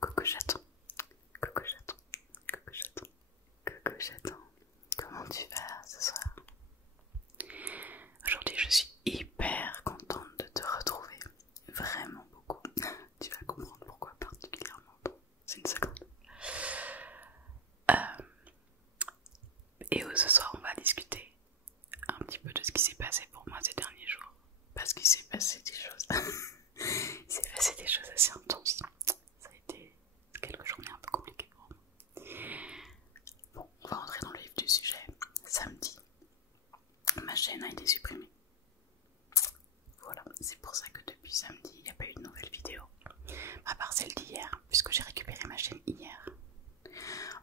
Coucou chaton, coucou chaton, coucou chaton, coucou chaton. Comment tu vas ce soir? Aujourd'hui je suis hyper contente de te retrouver, vraiment beaucoup. Tu vas comprendre pourquoi particulièrement dans une seconde. Et ce soir on va discuter un petit peu de ce qui s'est passé pour moi ces derniers jours. Parce qu'il s'est passé des choses. Il s'est passé des choses assez intenses. Ça a été quelques journées un peu compliquées pour moi. Bon, on va rentrer dans le vif du sujet. Samedi, ma chaîne a été supprimée. Voilà, c'est pour ça que depuis samedi, il n'y a pas eu de nouvelles vidéos. À part celle d'hier, puisque j'ai récupéré ma chaîne hier.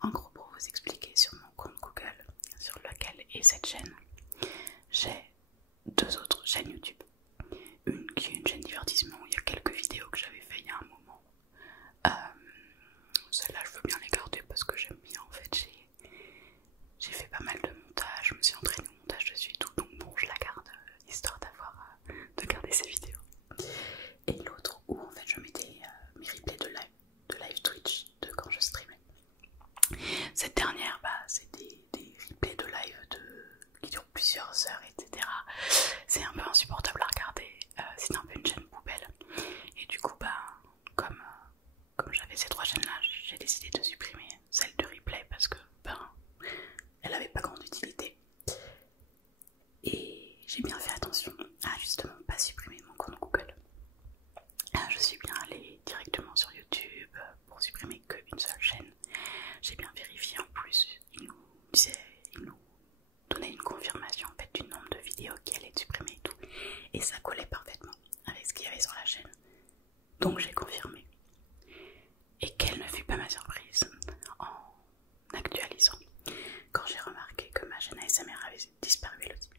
En gros, pour vous expliquer, sur mon compte Google, sur lequel est cette chaîne, j'ai deux autres chaînes YouTube. Une qui est une chaîne divertissement où il y a quelques vidéos que j'avais fait il y a un moment. Celle-là je veux bien les garder parce que j'aime bien, en fait j'ai fait pas mal de montage, je me suis entraînée au montage dessus et tout, donc bon je la garde histoire de garder ces vidéos. Et l'autre où en fait je mettais mes replays de live Twitch de quand je streamais. Cette dernière c'est des replays de live qui durent plusieurs heures, etc. C'est un peu insupportable à regarder, c'est un peu une chaîne poubelle. Et du coup comme j'avais ces trois chaînes là, j'ai décidé de supprimer celle de replay parce que elle avait pas grande utilité. Et j'ai bien fait attention à justement pas supprimer mon compte Google. Je suis bien allée directement sur YouTube pour supprimer qu'une seule chaîne. J'ai bien vérifié en plus, il nous donnait une confirmation en fait du nombre de vidéos qui allaient être supprimées et tout. Et ça collait parfaitement avec ce qu'il y avait sur la chaîne. Donc j'ai confirmé. Et quelle ne fut pas ma surprise en actualisant quand j'ai remarqué que ma chaîne ASMR avait disparu elle aussi.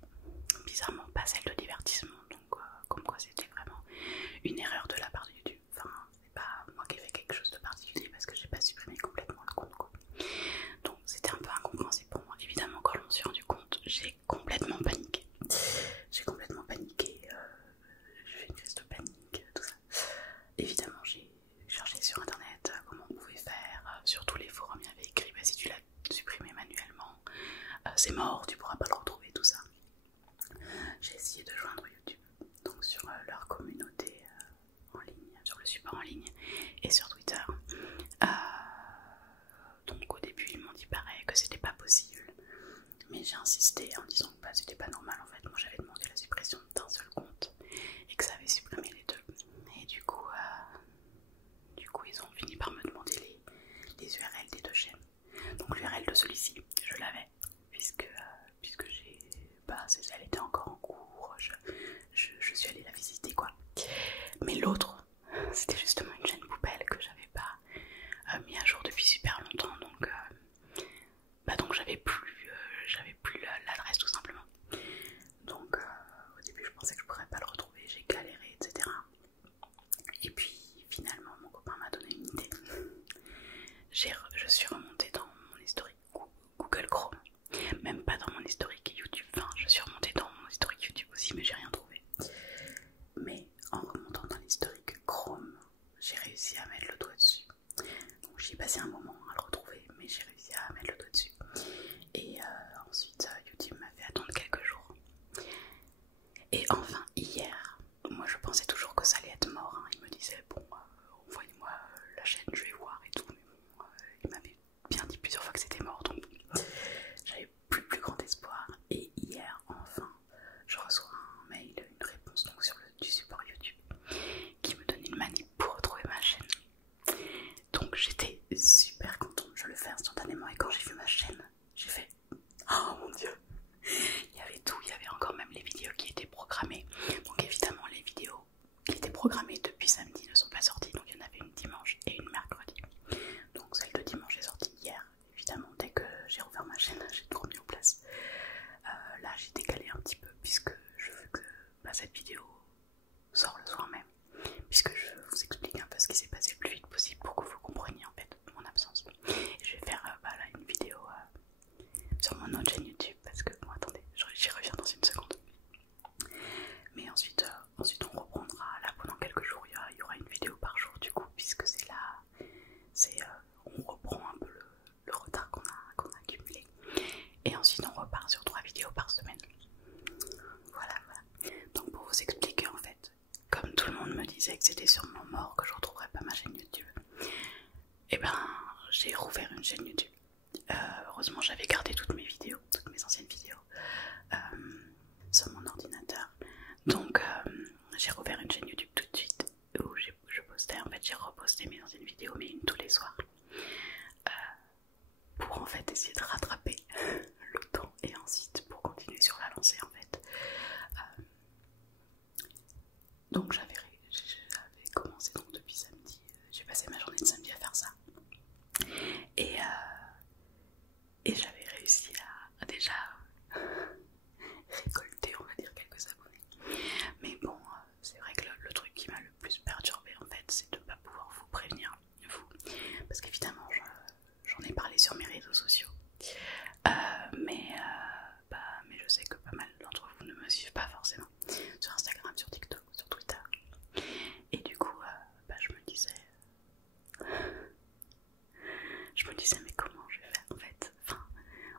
Bizarrement pas celle de divertissement, donc comme quoi c'était vraiment une erreur de la part de YouTube. Enfin, c'est pas moi qui ai fait quelque chose de particulier parce que j'ai pas supprimé complètement le compte quoi. Donc c'était un peu incompréhensible pour moi. Évidemment quand je m'en suis rendu compte, j'ai complètement paniqué. J'ai fait une crise de panique, tout ça. Évidemment j'ai cherché sur internet comment on pouvait faire, sur tous les forums il y avait écrit si tu l'as supprimé manuellement, c'est mort, tu pourras pas le retrouver, tout ça. J'ai essayé de joindre YouTube, donc sur leur communauté en ligne, sur le support en ligne et sur Twitter. Donc au début ils m'ont dit pareil que c'était pas possible, mais j'ai insisté en disant que c'était pas normal en fait. Moi j'avais demandé la suppression d'un seul compte et que ça avait supprimé les deux. Et du coup ils ont fini par me demander les URL des deux chaînes. Donc l'URL de celui-ci, je l'avais, puisque elle était encore en cours, je suis allée la visiter quoi. Mais l'autre, c'était justement une chaîne poubelle que j'avais pas mis à jour depuis super longtemps, donc j'avais plus l'adresse tout simplement. Donc au début je pensais que je pourrais pas le retrouver, j'ai galéré, etc. Et puis finalement mon copain m'a donné une idée. Je suis remontée dans mon historique Google Chrome, même pas dans mon historique YouTube, enfin je suis remontée dans mon historique YouTube aussi mais j'ai rien trouvé. Mais en remontant dans l'historique Chrome, j'ai réussi à mettre le doigt dessus. Donc j'y ai passé un moment à le retrouver mais j'ai réussi à mettre le doigt dessus. Et ensuite YouTube m'a fait attendre quelques jours. Et enfin hier, moi je pensais toujours que ça allait être mort, hein. Il me disait bon envoyez-moi la chaîne, je vais voir et tout, mais bon il m'avait bien dit plusieurs fois que c'était mort, donc j'avais plus grand espoir. Et hier enfin je reçois un mail, une réponse donc du support YouTube qui me donne une manip pour retrouver ma chaîne. Donc j'étais super contente, je le fais instantanément et quand j'ai vu ma chaîne, j'ai fait oh mon dieu. Il y avait tout, il y avait encore même les vidéos qui étaient programmées. Donc évidemment les vidéos qui étaient programmées depuis samedi ne sont pas sorties. Donc il y en avait une dimanche et une mercredi. Donc celle de dimanche est sortie hier. Évidemment dès que j'ai rouvert ma chaîne, j'ai tout remis en place. Là j'ai décalé un petit peu puisque je veux que cette vidéo sorte le soir même. Puisque je vous explique un peu ce qui s'est passé le plus vite possible pour que vous compreniez en fait mon absence. Et je vais faire là une vidéo sur mon autre chaîne YouTube parce que bon attendez, j'y reviens dans une seconde. Mais ensuite on reprendra là pendant quelques jours, il y aura une disais que c'était sûrement mort, que je retrouverais pas ma chaîne YouTube, et ben j'ai rouvert une chaîne YouTube. Heureusement j'avais gardé toutes mes vidéos, toutes mes anciennes vidéos sur mon ordinateur. Donc j'ai rouvert une chaîne YouTube tout de suite où je postais, en fait j'ai reposté mes anciennes vidéos, mais une tous les soirs, pour en fait essayer de rattraper le temps et ensuite pour continuer sur la lancée en fait. Donc j'avais commencé donc depuis samedi, j'ai passé ma journée de samedi à faire ça. Et j'avais réussi à déjà récolter, on va dire, quelques abonnés. Mais bon, c'est vrai que le truc qui m'a le plus perturbé en fait, c'est de ne pas pouvoir vous prévenir, vous. Parce qu'évidemment, j'en ai parlé sur mes réseaux sociaux. Mais je sais que pas mal d'entre vous ne me suivent pas forcément sur Instagram, sur TikTok, sur Twitter. Et du coup, je me disais mais comment je vais faire en fait.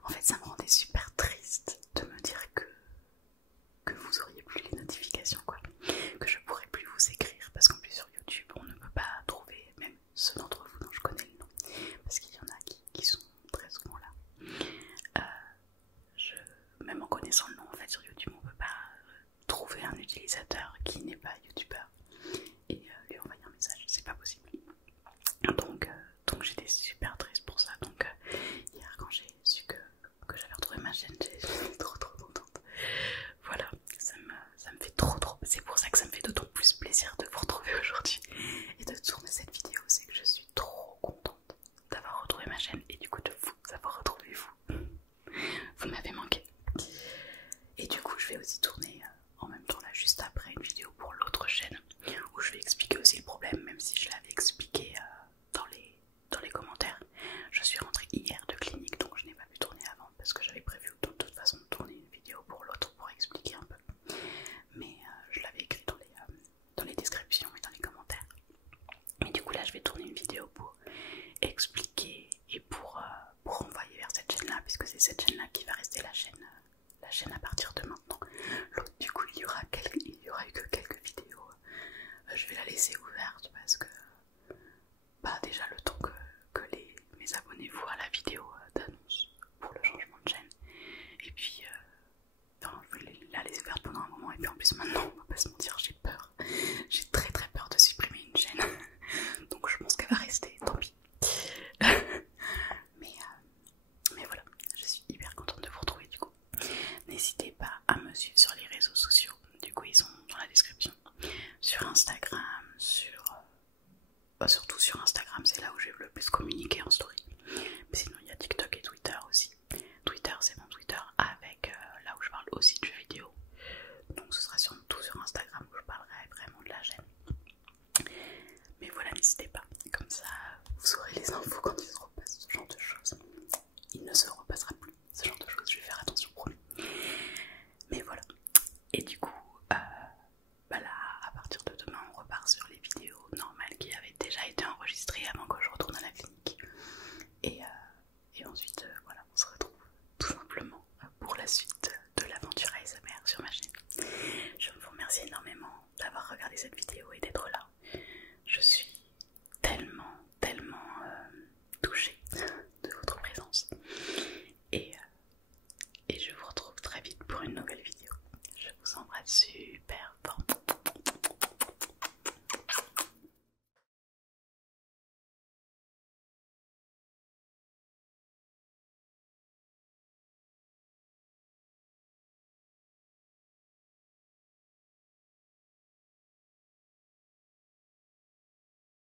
En fait ça me rendait super triste de me dire que vous auriez plus les notifications, quoi, que je pourrais plus vous écrire, parce qu'en plus sur YouTube on ne peut pas trouver même ceux d'entre vous dont je connais le nom, parce qu'il y en a qui sont très souvent là. Même en connaissant le nom, en fait, sur YouTube on peut pas trouver un utilisateur qui n'est pas youtubeur et lui envoyer un message, c'est pas possible. Donc j'étais super triste pour ça. Donc hier quand j'ai su que j'avais retrouvé ma chaîne, j'étais trop contente. Voilà, ça me fait trop, c'est pour ça que ça me fait d'autant plus plaisir de vous retrouver aujourd'hui et de tourner cette vidéo, c'est que je suis trop contente d'avoir retrouvé ma chaîne et du coup de vous avoir retrouvé vous. Vous m'avez manqué. Et du coup je vais aussi tourner en même temps là juste après une vidéo pour l'autre chaîne où je vais expliquer aussi le problème, même si je l'avais expliqué dans les commentaires. Je suis rentrée hier de clinique, donc je n'ai pas pu tourner avant parce que j'avais prévu de toute façon de tourner une vidéo pour l'autre pour expliquer un peu. Mais je l'avais écrit dans les descriptions et dans les commentaires. Mais du coup là je vais tourner une vidéo pour expliquer et pour envoyer vers cette chaîne là, puisque c'est cette chaîne là qui va rester la chaîne à partir de maintenant. L'autre du coup il y aura eu que quelques vidéos. Je vais la laisser ouverte parce que déjà le temps que mes abonnés voient la vidéo d'annonce pour le changement de chaîne, et puis je vais la laisser ouverte pendant un moment, et puis en plus maintenant on va pas se mentir, j'ai peur, j'ai très peur de supprimer une chaîne. Donc je pense qu'elle va rester, tant pis. mais voilà, je suis hyper contente de vous retrouver du coup. N'hésitez pas à me suivre sur les réseaux sociaux, du coup ils sont dans la description, sur Instagram, surtout sur Instagram, c'est là où je vais le plus communiquer en story. Mais sinon il y a TikTok et Twitter aussi. Twitter c'est mon Twitter avec là où je parle aussi de jeux vidéo. Donc ce sera surtout sur Instagram où je parlerai vraiment de la chaîne. Mais voilà, n'hésitez pas, comme ça vous aurez les infos quand